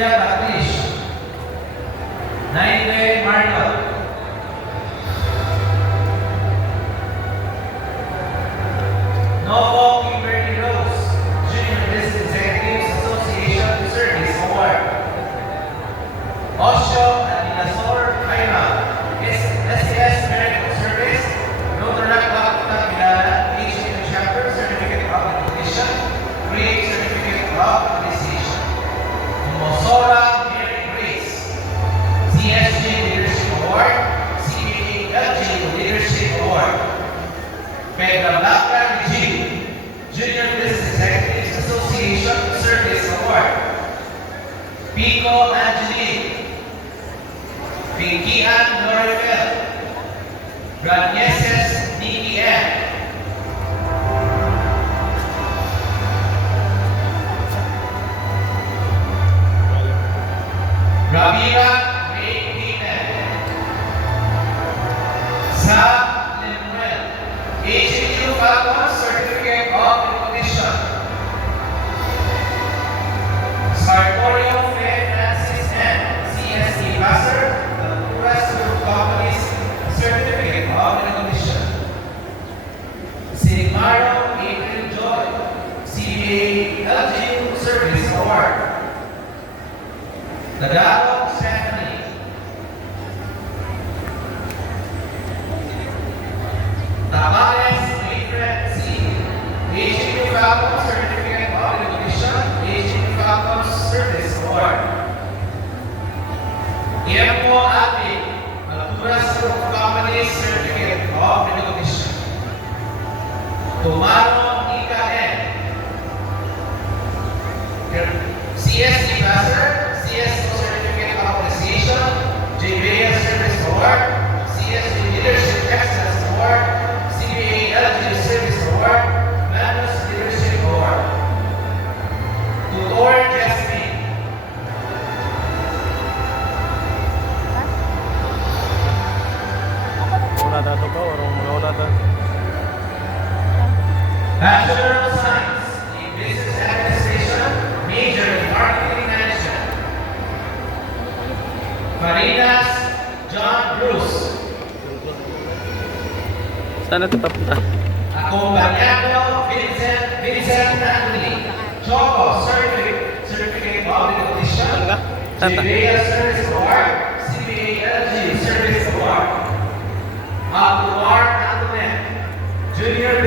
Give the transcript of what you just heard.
Julia Batnish. Naime Margot. Novo Kimberly Rose, Junior Business Executives Association Service Award. Osho Adinasor Kaira, SES Medical Service, Rotaract Lakota Milana, HM Chapter Certificate of Education, Create Certificate of Appreciation. Mosora Mary Grace, CSG Leadership Award, CBA Leadership Award. Pedro Blanca Regine, Junior Business Executives Association Service Award. Pico Angeline, Pinky Ann Lorifel, Branieses Nikki M. Ramira Ray Payton, Sa Lemuel, HQ Falcon Certificate of Recognition. Sartorio Faye Francis N, CSC Passer, the Tourist Group Companies Certificate of Recognition. Sigmaro April Joy, CBA LGU Service Award. Tagalog Stephanie. Tabales Mayfred C. HQ Falcon Certificate of Recognition, HQ Falcon Service Award. Iempo Ate, Alturas Group Company Certificate of Recognition. Tumaro Ika N. CSC Passer, CSO Certificate of Appreciation, JBA Service Award, CSC Leadership Excellence Award, CBA LG Service Award, Manus Leadership Award. Tutor Jasmine. Bachelor of Science in Business Administration, Major in Marketing Management. Marinas John Bruce. Saan ito papunta? Acompañado Vincent Anthony. Choco Certificate of Recognition. JBA Service Award. CBA LG Service Award. Abdulwar Antoinette. Junior